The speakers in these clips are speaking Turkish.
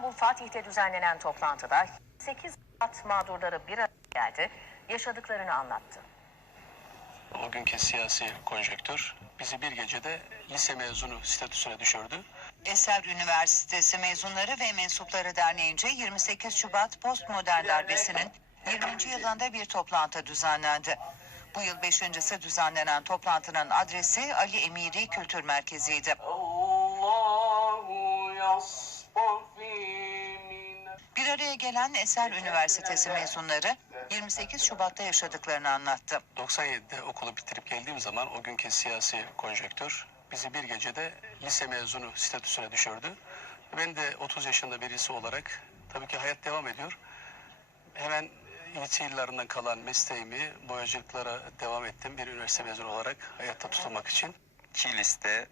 İstanbul Fatih'te düzenlenen toplantıda 8 at mağdurları bir araya geldi, yaşadıklarını anlattı. O günkü siyasi konjektör bizi bir gecede lise mezunu statüsüne düşürdü. Eser Üniversitesi mezunları ve mensupları derneğince 28 Şubat postmodern darbesinin 20. yılında bir toplantı düzenlendi. Bu yıl beşincisi düzenlenen toplantının adresi Ali Emiri Kültür Merkezi'ydi. Allahu yasbuk araya gelen Eser Üniversitesi mezunları 28 Şubat'ta yaşadıklarını anlattı. 97'de okulu bitirip geldiğim zaman o günkü siyasi konjonktür bizi bir gecede lise mezunu statüsüne düşürdü. Ben de 30 yaşında birisi olarak tabii ki hayat devam ediyor. Hemen lise yıllarından kalan mesleğimi boyacılıklara devam ettim. Bir üniversite mezunu olarak hayatta tutulmak için. Kilis'te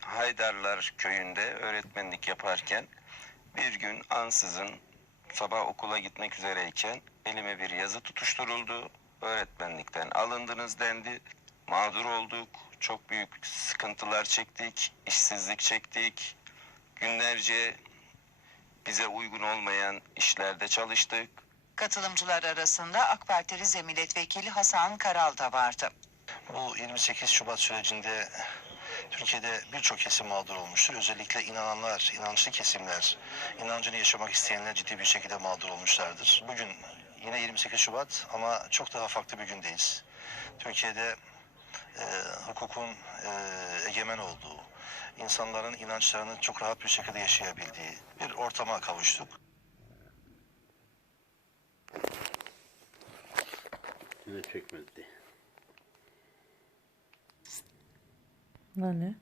Haydarlar köyünde öğretmenlik yaparken bir gün ansızın sabah okula gitmek üzereyken elime bir yazı tutuşturuldu. Öğretmenlikten alındınız dendi. Mağdur olduk. Çok büyük sıkıntılar çektik. işsizlik çektik. Günlerce bize uygun olmayan işlerde çalıştık. Katılımcılar arasında AK Parti Rize Milletvekili Hasan Karal da vardı. Bu 28 Şubat sürecinde Türkiye'de birçok kesim mağdur olmuştur. Özellikle inananlar, inançlı kesimler, inancını yaşamak isteyenler ciddi bir şekilde mağdur olmuşlardır. Bugün yine 28 Şubat ama çok daha farklı bir gündeyiz. Türkiye'de e, hukukun e, egemen olduğu, insanların inançlarını çok rahat bir şekilde yaşayabildiği bir ortama kavuştuk. Yine çekmedi. Na, ne?